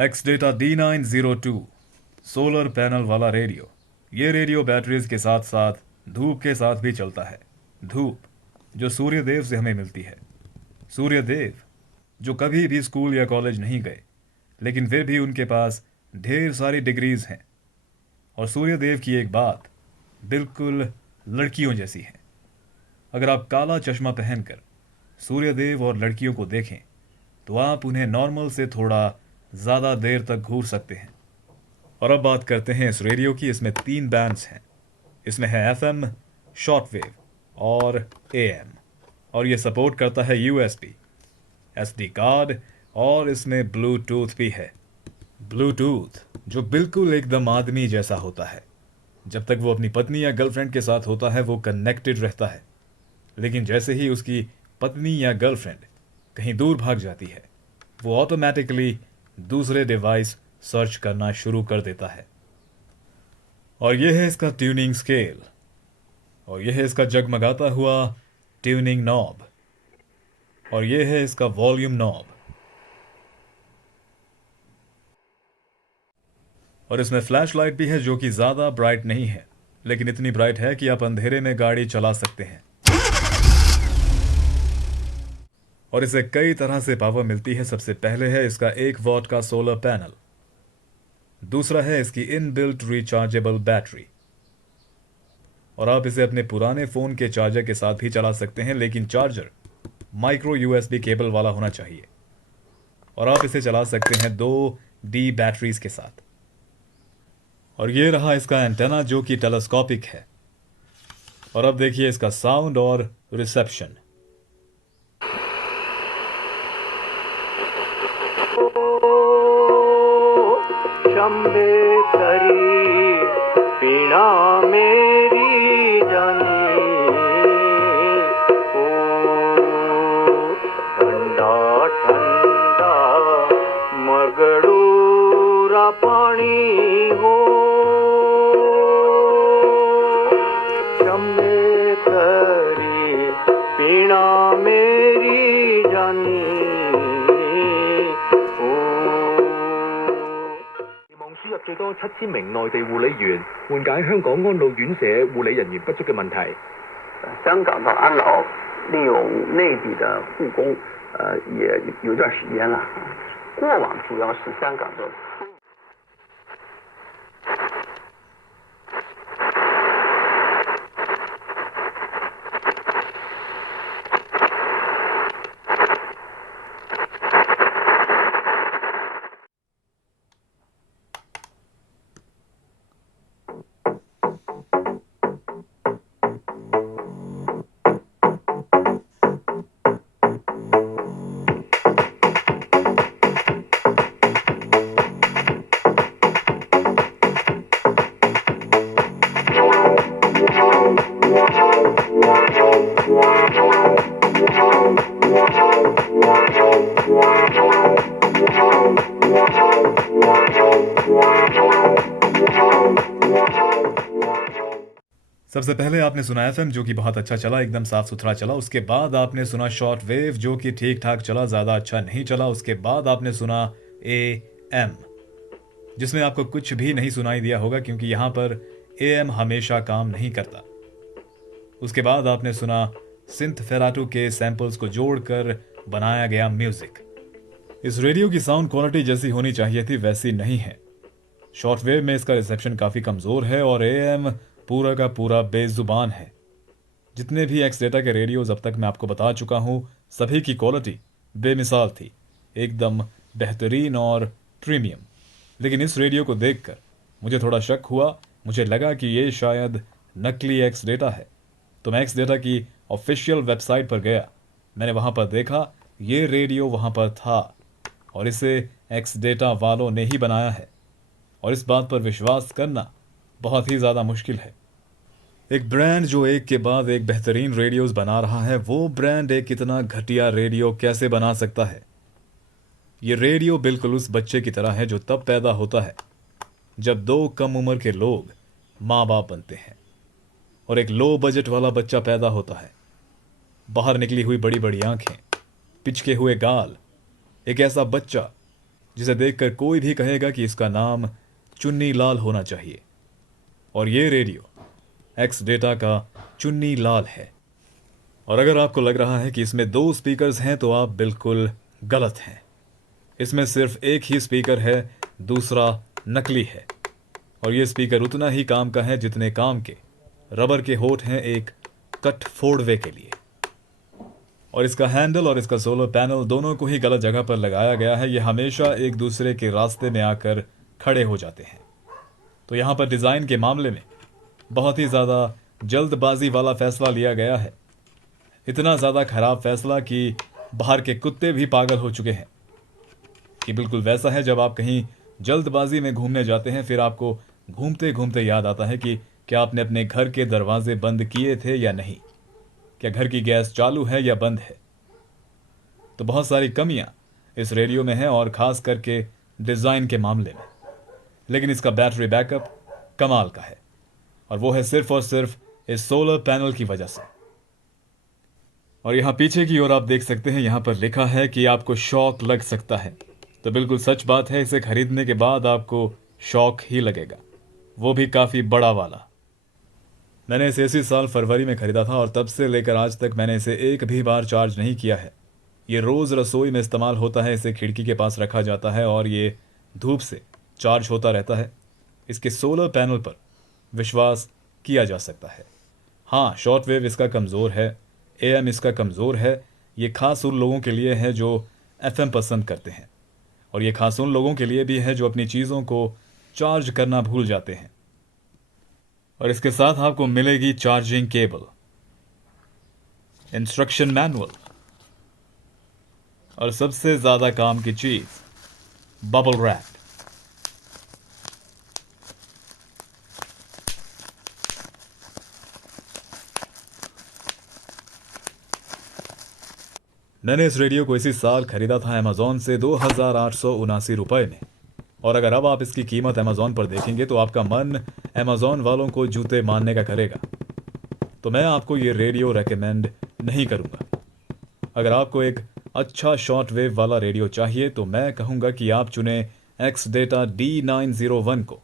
X data D902 solar panel वाला radio. ये radio batteries के साथ साथ धूप के साथ भी चलता है। धूप जो सूर्य देव से हमें मिलती है। सूर्य देव जो कभी भी स्कूल या कॉलेज नहीं गए, लेकिन फिर भी उनके पास ढेर सारी डिग्रीज हैं। और सूर्य देव की एक बात बिल्कुल लड़कियों जैसी है। अगर आप काला चश्मा पहनकर सूर्यदेव और लड़कियों को देखें तो आप उन्हें नॉर्मल से थोड़ा ज़्यादा देर तक घूर सकते हैं। और अब बात करते हैं इस रेडियो की। इसमें 3 बैंड्स हैं। इसमें है FM, शॉर्टवेव और AM। और ये सपोर्ट करता है USB, SD कार्ड, और इसमें ब्लूटूथ भी है। ब्लूटूथ जो बिल्कुल एकदम आदमी जैसा होता है। जब तक वो अपनी पत्नी या गर्लफ्रेंड के साथ होता है वो कनेक्टेड रहता है, लेकिन जैसे ही उसकी पत्नी या गर्लफ्रेंड कहीं दूर भाग जाती है वो ऑटोमेटिकली दूसरे डिवाइस सर्च करना शुरू कर देता है। और यह है इसका ट्यूनिंग स्केल, और यह है इसका जगमगाता हुआ ट्यूनिंग नॉब, और यह है इसका वॉल्यूम नॉब। और इसमें फ्लैश लाइट भी है जो कि ज़्यादा ब्राइट नहीं है, लेकिन इतनी ब्राइट है कि आप अंधेरे में गाड़ी चला सकते हैं। और इसे कई तरह से पावर मिलती है। सबसे पहले है इसका 1 वॉट का सोलर पैनल। दूसरा है इसकी इनबिल्ट रिचार्जेबल बैटरी। और आप इसे अपने पुराने फ़ोन के चार्जर के साथ भी चला सकते हैं, लेकिन चार्जर माइक्रो USB केबल वाला होना चाहिए। और आप इसे चला सकते हैं 2D बैटरीज के साथ। और ये रहा इसका एंटेना जो कि टेलीस्कोपिक है। और अब देखिए इसका साउंड और रिसेप्शन। शंभे करी पीड़ा मेरी जाने, ओ ठंडा ठंडा मगड़ूरा पानी हो। शंभे करी पीड़ा मेरी जाने,輸入最多7000名內地護理員，緩解香港安老院舍護理人員不足嘅問題。香港的安老利用內地的護工，也有段時間了。過往主要是香港的。सबसे पहले आपने सुना FM जो कि बहुत अच्छा चला, एकदम साफ सुथरा चला। उसके बाद आपने सुना शॉर्ट वेव जो कि ठीक ठाक चला, ज़्यादा अच्छा नहीं चला। उसके बाद आपने सुना AM जिसमें आपको कुछ भी नहीं सुनाई दिया होगा क्योंकि यहाँ पर AM हमेशा काम नहीं करता। उसके बाद आपने सुना सिंथ फेराटो के सैंपल्स को जोड़कर बनाया गया म्यूजिक। इस रेडियो की साउंड क्वालिटी जैसी होनी चाहिए थी वैसी नहीं है। शॉर्ट वेव में इसका रिसेप्शन काफ़ी कमज़ोर है और AM पूरा का पूरा बेजुबान है। जितने भी एक्स डेटा के रेडियोज अब तक मैं आपको बता चुका हूँ सभी की क्वालिटी बेमिसाल थी, एकदम बेहतरीन और प्रीमियम। लेकिन इस रेडियो को देखकर मुझे थोड़ा शक हुआ। मुझे लगा कि ये शायद नकली एक्स डेटा है। तो मैं एक्स डेटा की ऑफिशियल वेबसाइट पर गया। मैंने वहाँ पर देखा ये रेडियो वहाँ पर था और इसे एक्स डेटा वालों ने ही बनाया है। और इस बात पर विश्वास करना बहुत ही ज़्यादा मुश्किल है। एक ब्रांड जो एक के बाद एक बेहतरीन रेडियोस बना रहा है, वो ब्रांड एक इतना घटिया रेडियो कैसे बना सकता है? ये रेडियो बिल्कुल उस बच्चे की तरह है जो तब पैदा होता है जब 2 कम उम्र के लोग माँ बाप बनते हैं और एक लो बजट वाला बच्चा पैदा होता है। बाहर निकली हुई बड़ी बड़ी आंखें, पिचके हुए गाल, एक ऐसा बच्चा जिसे देखकर कोई भी कहेगा कि इसका नाम चुन्नी लाल होना चाहिए। और ये रेडियो एक्स डेटा का चुन्नी लाल है। और अगर आपको लग रहा है कि इसमें 2 स्पीकर्स हैं तो आप बिल्कुल गलत हैं। इसमें सिर्फ एक ही स्पीकर है, दूसरा नकली है। और ये स्पीकर उतना ही काम का है जितने काम के रबर के होठ हैं एक कट फोड़वे के लिए। और इसका हैंडल और इसका सोलर पैनल दोनों को ही गलत जगह पर लगाया गया है। ये हमेशा एक दूसरे के रास्ते में आकर खड़े हो जाते हैं। तो यहाँ पर डिज़ाइन के मामले में बहुत ही ज़्यादा जल्दबाजी वाला फैसला लिया गया है। इतना ज़्यादा खराब फैसला कि बाहर के कुत्ते भी पागल हो चुके हैं। कि बिल्कुल वैसा है जब आप कहीं जल्दबाजी में घूमने जाते हैं, फिर आपको घूमते घूमते याद आता है कि क्या आपने अपने घर के दरवाजे बंद किए थे या नहीं, क्या घर की गैस चालू है या बंद है। तो बहुत सारी कमियां इस रेडियो में हैं, और ख़ास करके डिज़ाइन के मामले में। लेकिन इसका बैटरी बैकअप कमाल का है, और वो है सिर्फ और सिर्फ इस सोलर पैनल की वजह से। और यहाँ पीछे की ओर आप देख सकते हैं, यहाँ पर लिखा है कि आपको शॉक लग सकता है। तो बिल्कुल सच बात है, इसे खरीदने के बाद आपको शॉक ही लगेगा, वो भी काफ़ी बड़ा वाला। मैंने इसे इसी साल फरवरी में ख़रीदा था, और तब से लेकर आज तक मैंने इसे एक भी बार चार्ज नहीं किया है। ये रोज़ रसोई में इस्तेमाल होता है, इसे खिड़की के पास रखा जाता है और ये धूप से चार्ज होता रहता है। इसके सोलर पैनल पर विश्वास किया जा सकता है। हाँ, शॉर्ट वेव इसका कमज़ोर है, AM इसका कमज़ोर है। ये खास उन लोगों के लिए है जो FM पसंद करते हैं, और ये खास उन लोगों के लिए भी है जो अपनी चीज़ों को चार्ज करना भूल जाते हैं। और इसके साथ आपको मिलेगी चार्जिंग केबल, इंस्ट्रक्शन मैनुअल, और सबसे ज़्यादा काम की चीज़ बबल रैप। मैंने इस रेडियो को इसी साल खरीदा था अमेज़ॉन से 2,879 रुपये में। और अगर अब आप इसकी कीमत अमेज़ॉन पर देखेंगे तो आपका मन अमेज़ॉन वालों को जूते मारने का करेगा। तो मैं आपको ये रेडियो रेकमेंड नहीं करूँगा। अगर आपको एक अच्छा शॉर्ट वेव वाला रेडियो चाहिए तो मैं कहूँगा कि आप चुने एक्स डेटा D901 को।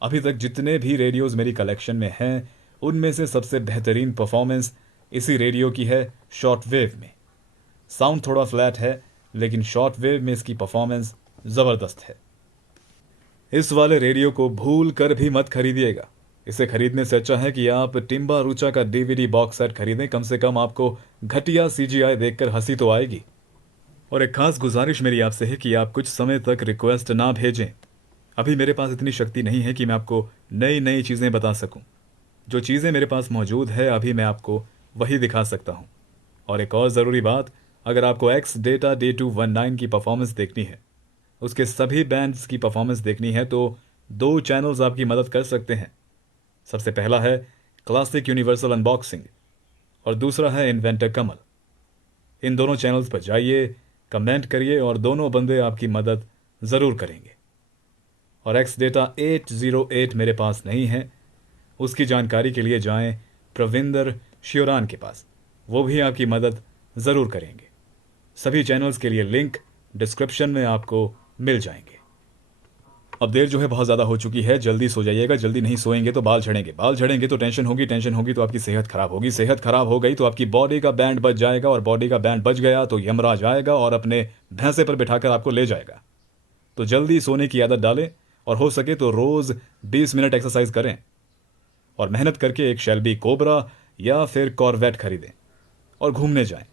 अभी तक जितने भी रेडियोज़ मेरी कलेक्शन में हैं, उनमें से सबसे बेहतरीन परफॉर्मेंस इसी रेडियो की है शॉर्ट वेव में। साउंड थोड़ा फ्लैट है, लेकिन शॉर्ट वेव में इसकी परफॉर्मेंस ज़बरदस्त है। इस वाले रेडियो को भूल कर भी मत खरीदिएगा। इसे खरीदने से अच्छा है कि आप टिम्बा रूचा का DVD बॉक्स सेट खरीदें। कम से कम आपको घटिया CGI देखकर हंसी तो आएगी। और एक खास गुजारिश मेरी आपसे है कि आप कुछ समय तक रिक्वेस्ट ना भेजें। अभी मेरे पास इतनी शक्ति नहीं है कि मैं आपको नई नई चीज़ें बता सकूं। जो चीज़ें मेरे पास मौजूद है अभी मैं आपको वही दिखा सकता हूं। और एक और ज़रूरी बात, अगर आपको एक्स डेटा D219 की परफॉर्मेंस देखनी है, उसके सभी बैंड्स की परफॉर्मेंस देखनी है, तो 2 चैनल्स आपकी मदद कर सकते हैं। सबसे पहला है क्लासिक यूनिवर्सल अनबॉक्सिंग, और दूसरा है इन्वेंटर कमल। इन दोनों चैनल्स पर जाइए, कमेंट करिए, और दोनों बंदे आपकी मदद ज़रूर करेंगे। और एक्स डेटा 808 मेरे पास नहीं है, उसकी जानकारी के लिए जाएं प्रविंदर श्योरान के पास, वो भी आपकी मदद ज़रूर करेंगे। सभी चैनल्स के लिए लिंक डिस्क्रिप्शन में आपको मिल जाएंगे। अब देर जो है बहुत ज़्यादा हो चुकी है, जल्दी सो जाइएगा। जल्दी नहीं सोएंगे तो बाल झड़ेंगे, बाल झड़ेंगे तो टेंशन होगी, टेंशन होगी तो आपकी सेहत खराब होगी, सेहत खराब हो गई तो आपकी बॉडी का बैंड बच जाएगा, और बॉडी का बैंड बच गया तो यमराज आएगा और अपने भैंसे पर बिठाकर आपको ले जाएगा। तो जल्दी सोने की आदत डालें, और हो सके तो रोज़ 20 मिनट एक्सरसाइज करें, और मेहनत करके एक शेल्बी कोबरा या फिर कॉर्वेट खरीदें और घूमने जाएं।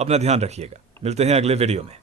अपना ध्यान रखिएगा। मिलते हैं अगले वीडियो में।